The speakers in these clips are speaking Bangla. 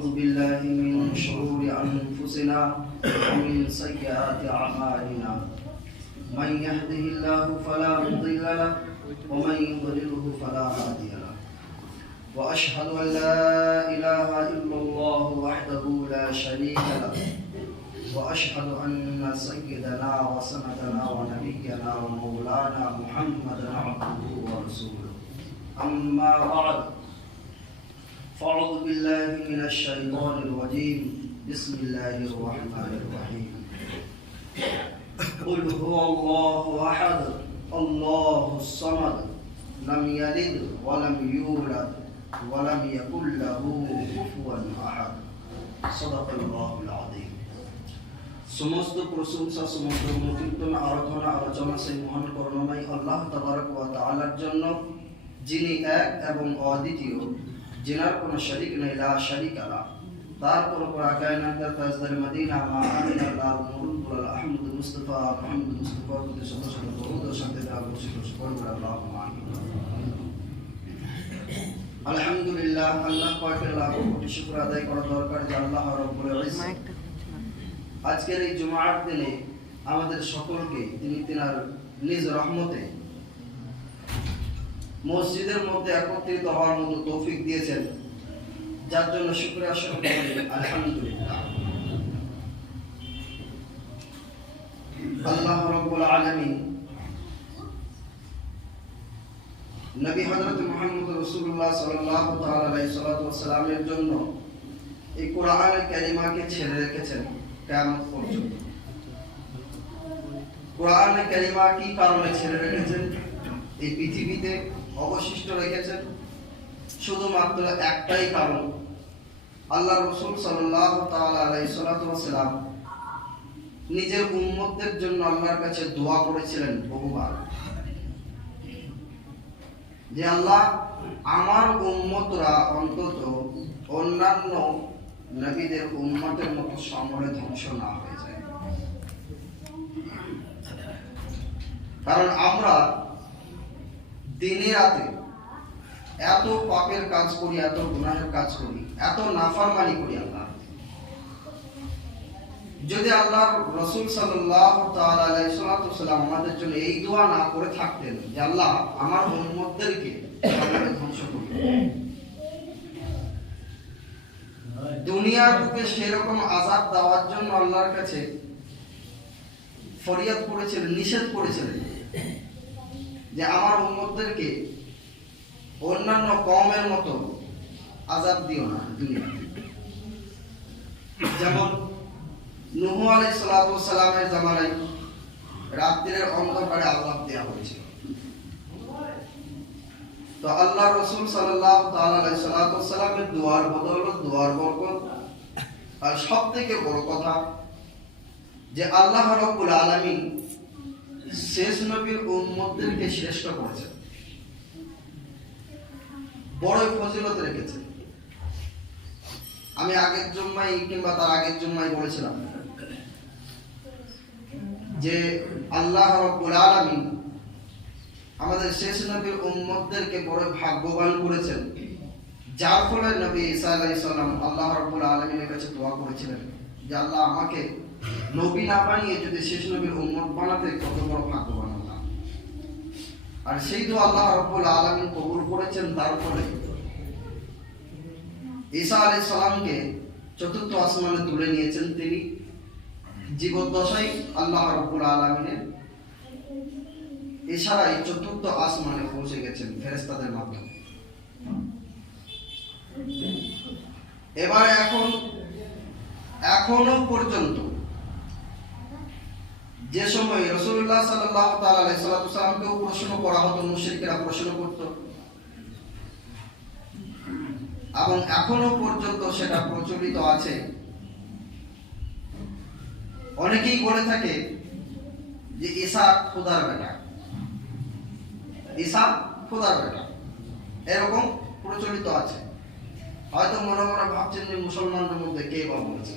ونعوذ بالله من شرور أنفسنا ومن سيئات أعمالنا. من يهده الله فلا مضل له ومن يضلله فلا هادي له. وأشهد أن لا إله إلا الله وحده لا شريك له. وأشهد أن سيدنا وسندنا ونبينا ومولانا محمدا عبده ورسوله. أما بعد فأعوذ بالله من الشيطان الرجيم بسم الله الرحمن الرحيم قل هو الله أحد الله الصمد لم يلد ولم يولد ولم يكن له كفوا أحد صدق الله العظيم সমস্ত প্রশংসা সমস্ত কীর্তন আরাধনা আলোচনা সেই মহান করুণাময় আল্লাহ তাবারক ওয়া তাআলার জন্য যিনি এক এবং অদ্বিতীয় যিনার কোনো শরিক নেই লা শরিক আলা তারপর পর কায়নাতের তাজদার মদিনা মা আমিনা আল্লাহ মুরুদুল আহমদ মুস্তাফা মুহাম্মদ মুস্তাফা শত দরুদ ও শান্তি বর্ষিত শুকর করে আল্লাহ আলহামদুলিল্লাহ আল্লাহ পাকের লাখ কোটি শুকর আদায় করা দরকার যে আল্লাহ রাব্বুল আজকের এই জুমার দিনে আমাদের সকলকে তিনি তিনার নিজ রহমতে মসজিদের মধ্যে একত্রিত হওয়ার মতো তৌফিক দিয়েছেন। যার জন্য শুক্রিয়া আলহামদুলিল্লাহ। আল্লাহ রাব্বুল নবী হযরত মুহাম্মদ তাআলা আলাইহি জন্য এই কোরআনের কালিমাকে ছেড়ে রেখেছেন কিয়ামত পর্যন্ত। কোরআনের কালিমা কি কারণে ছেড়ে রেখেছেন? এই পৃথিবীতে অবশিষ্ট রেখেছেন। শুধুমাত্র একটাই কারণ, আল্লাহ রসুল সাল্লাহ তালাম নিজের উম্মতদের জন্য আল্লাহর কাছে দোয়া করেছিলেন বহুবার। যে আল্লাহ, আমার উম্মতরা অন্তত অন্যান্য নবীদের উম্মতের মতো সমরে ধ্বংস না হয়ে যায়। কারণ আমরা দিনে রাতে এত পাপের কাজ করি, এত গুনাহের কাজ করি, এত নাফরমানি করি আল্লাহ। যদি আল্লাহ রসুল সাল্লাম আমাদের জন্য এই দোয়া না করে থাকতেন যে আল্লাহ আমার উম্মতদেরকে আপনাকে ধ্বংস করি দুনিয়ার বুকে সেরকম আজাদ দেওয়ার জন্য আল্লাহর কাছে ফরিয়াদ করেছিলেন, নিষেধ করেছিলেন। যে আমার উম্মতদেরকে অন্যান্য কমের মতো আজাদ দিও না যেমন নুহু আলাই সালামের জামানায় রাত্রির অন্ধকারে আজাব দেওয়া হয়েছিল তো আল্লাহ রসুল সাল্লাহ সাল্লামের দোয়ার বদৌলত, দোয়ার বরকত আর সব থেকে বড় কথা যে আল্লাহ রব্বুল আলমিন শেষ নবীর উম্মতদেরকে শ্রেষ্ঠ করেছেন বড় ফজিলত রেখেছেন আমি আগের জন্মাই কিংবা তার আগের জন্মাই বলেছিলাম যে আল্লাহ রব্বুল আলামিন আমাদের শেষ নবীর উম্মতদেরকে বড় ভাগ্যবান করেছেন। যার ফলে নবী ঈসা আলাইহিস সালাম আল্লাহ রাব্বুল আলামিনের কাছে দোয়া করেছিলেন যে আল্লাহ আমাকে নবী না বানিয়ে যদি শেষ নবীর উম্মত বানাতে কত বড় ভাগ্যবান হলাম আর সেই দোয়া আল্লাহ রাব্বুল আলামিন কবুল করেছেন, তার ফলে ঈসা আলাইহিস সালামকে চতুর্থ আসমানে তুলে নিয়েছেন তিনি। জীবদ্দশায় আল্লাহ রাব্বুল আলামিনের এছাড়াই চতুর্থ আসমানে পৌঁছে গেছেন ফেরেস্তাদের মাধ্যমে। এবারে এখন, এখনও পর্যন্ত যে সময় রসুল্লাহ সাল্লাহ প্রশ্ন করা হতো, মুশ্রিকরা প্রশ্ন করত। এবং এখনও পর্যন্ত সেটা প্রচলিত আছে। অনেকেই বলে থাকে যে ঈসা খোদার বেটা। ঈসা খোদার বেটা। এরকম প্রচলিত আছে। হয়তো মনে মনে ভাবছেন যে মুসলমানদের মধ্যে কে বা বলেছে।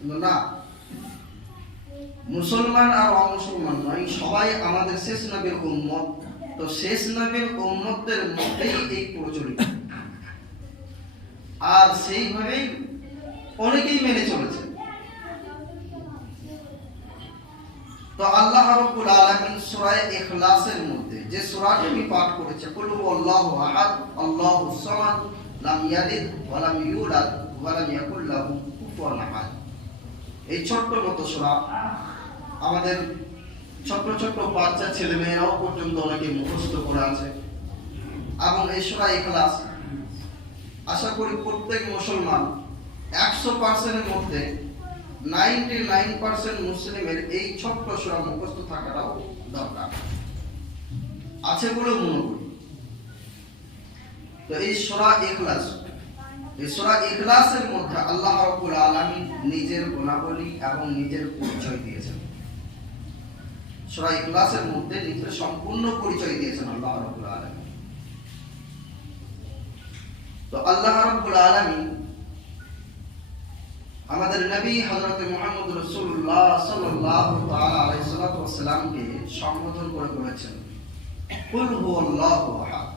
কিন্তু না মুসলমান আর অমুসলমান নয়, সবাই আমাদের শেষ নবীর উম্মত। তো শেষ নবীর উম্মতদের মধ্যেই এই প্রচলিত। আর সেইভাবেই অনেকেই মেনে চলেছে। তো আল্লাহ রাব্বুল আলামিন সূরা ইখলাসের মধ্যে যে সূরাটি আমি পাঠ করেছি, কুল হুয়াল্লাহু আহাদ আল্লাহুস সামাদ, লাম ইয়ালিদ ওয়া লাম ইউলাদ ওয়া লাম ইয়াকুল লাহু কুফুয়ান আহাদ। এই ছোট্ট মতো সূরা। আমাদের ছোট্ট ছোট্ট বাচ্চা ছেলে মেয়েরাও পর্যন্ত অনেকে মুখস্থ করে আছে। এবং এই সূরা ইখলাস আশা করি প্রত্যেক মুসলমান একশো পার্সেন্টের মধ্যে নাইনটি নাইন পার্সেন্ট মুসলিমের এই ছোট্ট সুরা মুখস্থ থাকাটাও দরকার। আছে বলেও মনে করি। তো এই সুরা ইখলাস, এই সুরা মধ্যে আল্লাহ রাব্বুল আলামিন নিজের গুণাবলী এবং নিজের পরিচয় দিয়েছেন। সুরা মধ্যে নিজের সম্পূর্ণ পরিচয় দিয়েছেন আল্লাহ আলামিন। তো আল্লাহ আলামিন আমাদের নবী হযরত মুহাম্মদ রাসূলুল্লাহ সাল্লাল্লাহু তাআলা আলাইহি সাল্লাতু সম্বোধন করে বলেছেন, কুল হুয়াল্লাহু আহাদ।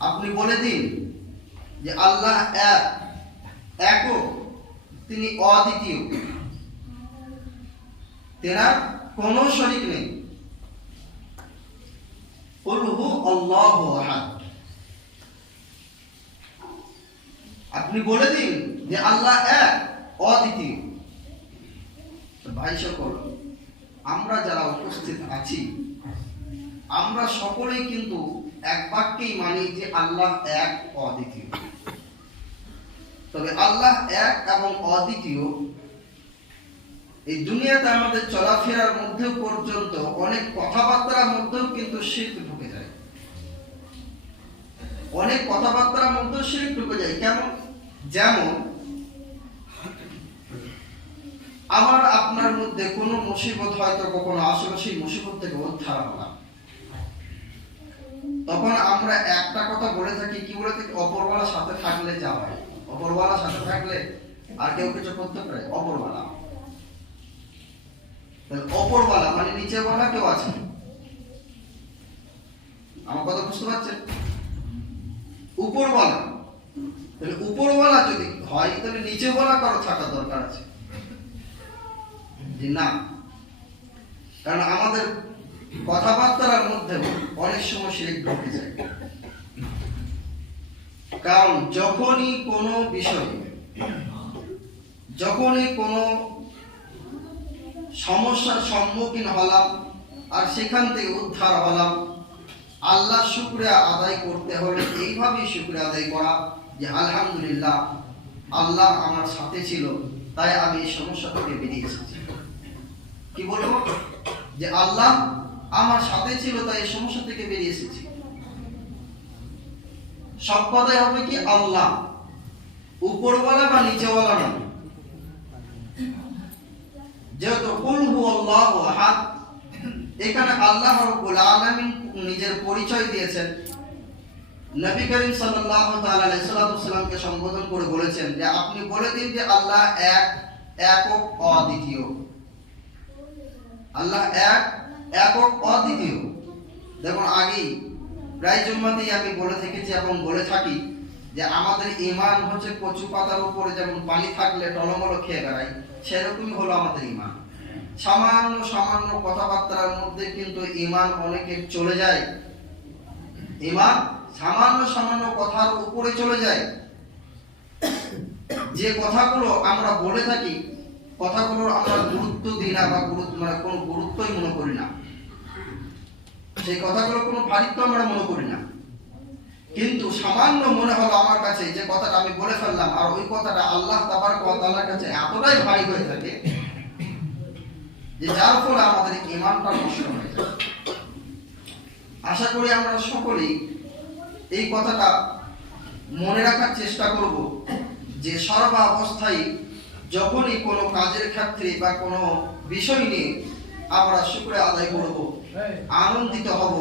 আপনি বলে দিন যে আল্লাহ এক একক তিনি অদ্বিতীয়। তেনার কোনো শরীক নেই। আপনি বলে দিন যে আল্লাহ এক, অদ্বিতীয়। ভাই সকল, আমরা যারা উপস্থিত আছি, আমরা সকলেই কিন্তু এক বাক্যেই মানি যে আল্লাহ এক, অদ্বিতীয়। তবে আল্লাহ এক এবং অদ্বিতীয় এই দুনিয়াতে আমাদের চলাফেরার মধ্যে পর্যন্ত অনেক কথাবার্তার মধ্যেও কিন্তু শিল্প ঢুকে যায়। অনেক কথাবার্তার মধ্যে শিরিক ঢুকে যায়। কেমন? যেমন আমার আপনার মধ্যে কোনো মুসিবত হয়তো কখনো আসলে সেই মুসিবত থেকে উদ্ধার হলাম তখন আমরা একটা কথা বলে থাকি, কি বলে থাকি? অপরওয়ালার সাথে থাকলে যা হয় অপরওয়ালার সাথে থাকলে আর কেউ কিছু করতে পারে? অপরওয়ালা। তাহলে অপরওয়ালা মানে নিচে বলা কেউ আছে? আমার কথা বুঝতে পারছেন? উপরওয়ালা। তাহলে উপরওয়ালা যদি হয়, তাহলে নিচে বলা কারও থাকা দরকার আছে। না। কারণ আমাদের কথাবার্তার মধ্যে অনেক সময় শিরিক ঢুকে যায়। কারণ যখনই কোনো বিষয়, যখনই কোনো সমস্যার সম্মুখীন হলাম আর সেখান থেকে উদ্ধার হলাম। আল্লাহ শুক্রিয়া আদায় করতে হলে এইভাবেই শুক্রিয়া আদায় করা যে আলহামদুলিল্লাহ, আল্লাহ আমার সাথে ছিল, তাই আমি এই সমস্যা থেকে বেরিয়ে এসেছি। কি বলব? যে আল্লাহ আমার সাথে ছিল, তাই এই সমস্যা থেকে বেরিয়ে এসেছি। সব কথাই হবে কি আল্লাহ, উপরওয়ালা বা নিচেওয়ালা নয়। আল্লাহ এখানে আল্লাহ রাব্বুল আলামিন নিজের পরিচয় দিয়েছেন। নবী করিম সম্বোধন করে বলেছেন যে, আপনি বলে দিন যে আল্লাহ এক, একক, অদ্বিতীয়। আল্লাহ এক, একক, অদ্বিতীয়। দেখুন, আগেই প্রায় জুম্মাতেই আমি বলে থেকেছি এবং বলে থাকি যে, আমাদের ইমান হচ্ছে কচু পাতার উপরে, যেমন পানি থাকলে টলমলো খেয়ে বেড়াই সেরকমই হলো আমাদের ইমান সামান্য সামান্য কথাবার্তার মধ্যে কিন্তু ইমান অনেকে চলে যায়। ইমান সামান্য সামান্য কথার উপরে চলে যায়। যে কথাগুলো আমরা বলে থাকি, কথাগুলোর আমরা গুরুত্ব দিই না বা গুরুত্ব মানে কোনো গুরুত্বই মনে করি না। সেই কথাগুলো কোনো ভারিত্ব আমরা মনে করি না। কিন্তু সামান্য মনে হলো আমার কাছে যে কথাটা আমি বলে ফেললাম, আর ওই কথাটা আল্লাহ তাবার কথার কাছে এতটাই ভারী হয়ে থাকে যে যার ফলে আমাদের ইমানটা নষ্ট হয়ে যায়। আশা করি আমরা সকলেই এই কথাটা মনে রাখার চেষ্টা করব যে সর্ব অবস্থায় যখনই কোনো কাজের ক্ষেত্রে বা কোনো বিষয় নিয়ে আমরা শুক্রে আদায় করব, আনন্দিত হব,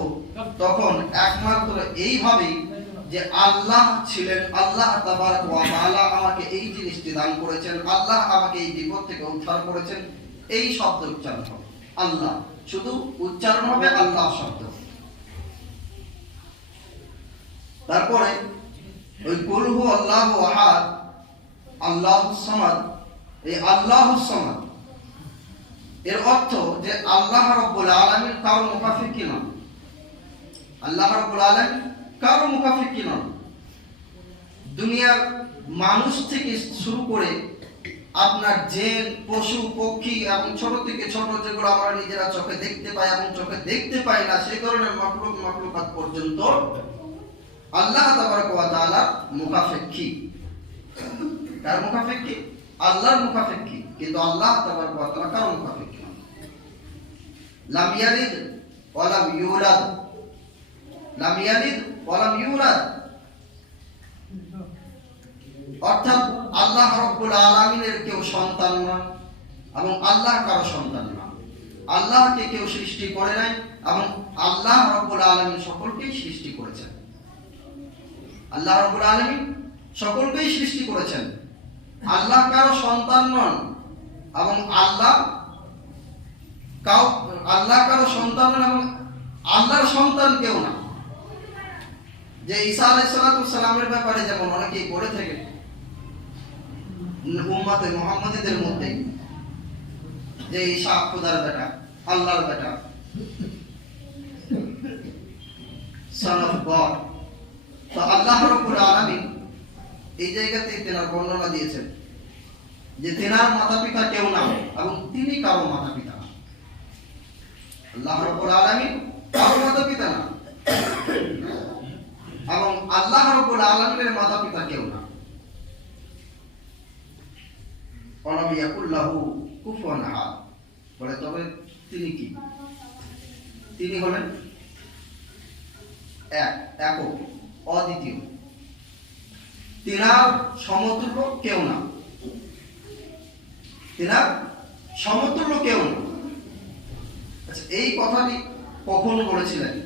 তখন একমাত্র এইভাবেই যে আল্লাহ ছিলেন, আল্লাহ তাবার আমাকে এই জিনিসটি দান করেছেন, আল্লাহ আমাকে এই বিপদ থেকে উদ্ধার করেছেন এই শব্দ উচ্চারণ হবে। আল্লাহ। শুধু উচ্চারণ হবে আল্লাহ শব্দ। তারপরে ওই কুলহু আল্লাহ আহাদ, আল্লাহ সমাদ। এই আল্লাহ সমাদ। এর অর্থ যে আল্লাহ রব্বুল আলামিন কারও মুখাফিকি নন আল্লাহ রব্বুল আলামিন কারও মুখাফিকি নন দুনিয়ার মানুষ থেকে শুরু করে আপনার জেন পশু, পক্ষী এবং ছোট থেকে ছোট যেগুলো আমরা নিজেরা চোখে দেখতে পাই এবং চোখে দেখতে পাই না সেই ধরনের মাকলুক মাকলুকাত পর্যন্ত আল্লাহ তাআলা মুখাফেক্ষী। কার মুখাফেক্ষী? আল্লাহর মুখাফেক্ষী। কিন্তু আল্লাহ তাআলা কার মুখাফেক্ষী লাম ইয়ালিদ লাম ইউলাদ। লাম ইয়ালিদ ওয়া ইউলাদ। অর্থাৎ আল্লাহ রব্বুল আলামিনের কেউ সন্তান নয় এবং আল্লাহ কারও সন্তান নয় আল্লাহকে কেউ সৃষ্টি করে নাই এবং আল্লাহ রব্বুল আলামিন সকলকেই সৃষ্টি করেছেন। আল্লাহ রব্বুল আলামিন সকলকেই সৃষ্টি করেছেন। আল্লাহ কারও সন্তান নন এবং আল্লাহ কাউ আল্লাহ কারও সন্তান নন এবং আল্লাহর সন্তান কেউ না। যে ঈসা আলাইহিস সালামের ব্যাপারে যেমন অনেকেই করে থাকে উম্মতে মুহাম্মাদীদের মধ্যে। যে ঈসা খোদার বেটা, আল্লাহর বেটা। সন অফ গড তো আল্লাহ রাব্বুল আলামিন এই জায়গাতে তেনার বর্ণনা দিয়েছেন যে তেনার মাতা পিতা কেউ না, এবং তিনি কারও মাতা পিতা না। আল্লাহ রাব্বুল আলামিন কারও মাতা পিতা না, এবং আল্লাহ রাব্বুল আলামিনের মাতা পিতা কেউ না। অলাম ইয়াকুল্লাহু কুফুয়ান আহাদ। বলে, তবে তিনি কি? তিনি হলেন এক, একক, অদ্বিতীয়। তিনার সমতুল্য কেউ না। তিনার সমতুল্য কেউ না। আচ্ছা এই কথাটি কখন বলেছিলেন?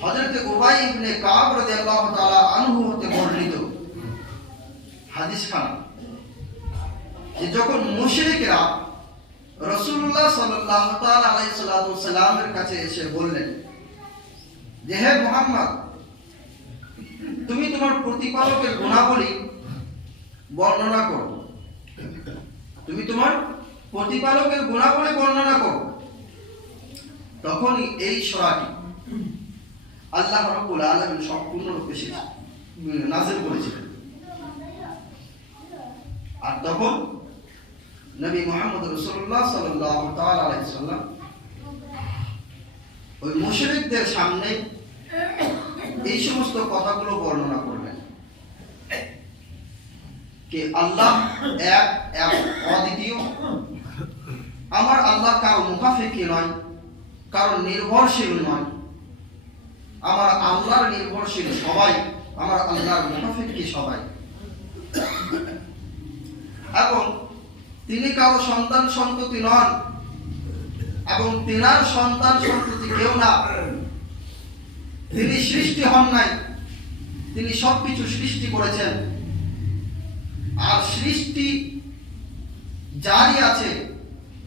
হযরত উবাই ইবনে কাব রাদিয়াল্লাহু তাআলা আনহু হতে বর্ণিত হাদিস খানা যে যখন মুশরিকরা আলাইহি সাল্লামের কাছে এসে বললেন, যে হে মুহাম্মদ, তুমি তোমার প্রতিপালকের গুণাবলী বর্ণনা করো। তুমি তোমার প্রতিপালকের গুণাবলী বর্ণনা করো। তখনই এই সূরাটি আল্লাহ রাব্বুল আলামিন সম্পূর্ণরূপে নাযিল করেছিলেন। আর তখন নবী মুহাম্মদ আলাইহি সাল্লাম ওই মুশরিকদের সামনে এই সমস্ত কথাগুলো বর্ণনা করলেন। যে আল্লাহ এক এক অদ্বিতীয়। আমার আল্লাহ কারও মুখাফেকি নয়, কারও নির্ভরশীল নয়। আমার আল্লাহর নির্ভরশীল সবাই, আমার আল্লাহর মুখাফেকি সবাই। এবং তিনি কারও সন্তান সন্ততি নন, এবং তেনার সন্তান সন্ততি কেউ না। তিনি সৃষ্টি হন নাই, তিনি সবকিছু সৃষ্টি করেছেন। আর সৃষ্টি যারই আছে,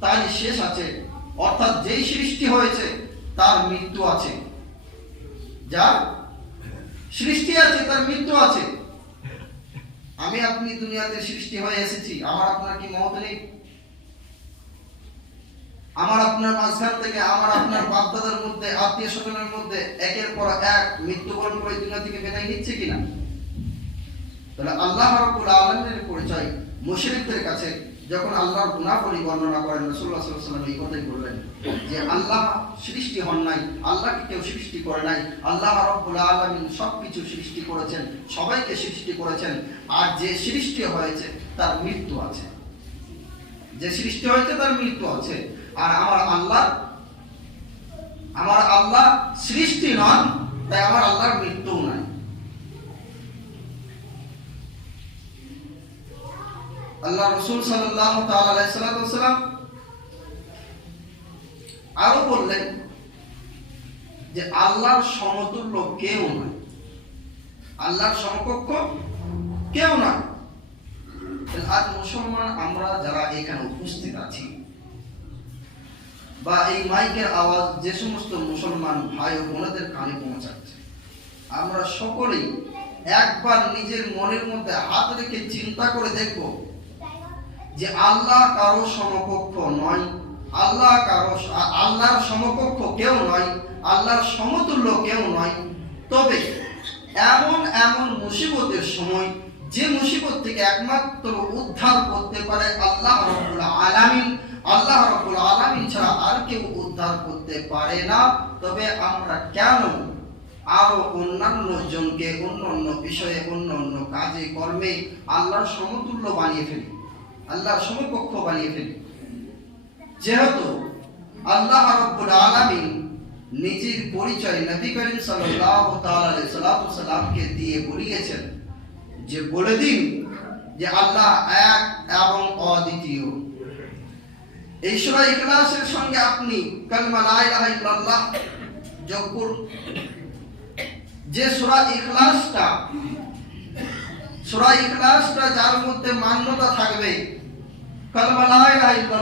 তারই শেষ আছে। অর্থাৎ যেই সৃষ্টি হয়েছে, তার মৃত্যু আছে। যার সৃষ্টি আছে, তার মৃত্যু আছে। আমি আপনি দুনিয়াতে সৃষ্টি হয়ে এসেছি। আমার আপনার কি মত নেই? আমার আপনার মাঝখান থেকে, আমার আপনার বাপদাদার মধ্যে, আত্মীয় স্বজনের মধ্যে একের পর এক মৃত্যুবরণ করে দুনিয়া থেকে বেদায় নিচ্ছে কিনা? তাহলে আল্লাহ রাবুল আলমের পরিচয় মুশরিকদের কাছে যখন আল্লাহর গুনাহগুলি বর্ণনা করেন আলাইহি ওয়াসাল্লাম এই কথাই বললেন যে আল্লাহ সৃষ্টি হন নাই, আল্লাহকে কেউ সৃষ্টি করে নাই, আল্লাহ রাব্বুল আলামিন সবকিছু সৃষ্টি করেছেন, সবাইকে সৃষ্টি করেছেন, আর যে সৃষ্টি হয়েছে তার মৃত্যু আছে। যে সৃষ্টি হয়েছে তার মৃত্যু আছে। আর আমার আল্লাহ আমার আল্লাহ সৃষ্টি নন, তাই আমার আল্লাহর মৃত্যুও নাই। আল্লাহ রসুল সাল্লাহ তাল্লাম আরও বললেন যে আল্লাহর সমতুল্য কেউ নয়। আল্লাহর সমকক্ষ কেউ তাহলে আজ মুসলমান আমরা যারা এখানে উপস্থিত আছি বা এই মাইকের আওয়াজ যে সমস্ত মুসলমান ভাই ও বোনদের কানে পৌঁছাচ্ছে, আমরা সকলেই একবার নিজের মনের মধ্যে হাত রেখে চিন্তা করে দেখব যে আল্লাহ কারও সমকক্ষ নয়, আল্লাহ কারও আল্লাহর সমকক্ষ কেউ নয়, আল্লাহর সমতুল্য কেউ নয়। তবে এমন এমন মুসিবতের সময় যে মুসিবত থেকে একমাত্র উদ্ধার করতে পারে আল্লাহ রব্বুল আলামিন। আল্লাহ রব্বুল আলামিন ছাড়া আর কেউ উদ্ধার করতে পারে না। তবে আমরা কেন আরও অন্যান্য জনকে অন্য অন্য বিষয়ে অন্য অন্য কাজে, কর্মে আল্লাহর সমতুল্য বানিয়ে ফেলি? আল্লাহর সমকক্ষ বানিয়ে ফেলি। যেহেতু আল্লাহ রব্বুল আলামিন নিজের পরিচয় নবী করিম সাল্লামকে দিয়ে বলিয়েছেন যে বলে দিন যে আল্লাহ এক এবং অদ্বিতীয়। এই সূরা ইখলাসের সঙ্গে আপনি কালমা লা ইলাহা ইল্লাল্লাহ যোগ করুন। যে সূরা ইখলাসটা সূরা ইখলাসটা যার মধ্যে মান্যতা থাকবে কালমা লা ইলাহা ইল্লাল্লাহ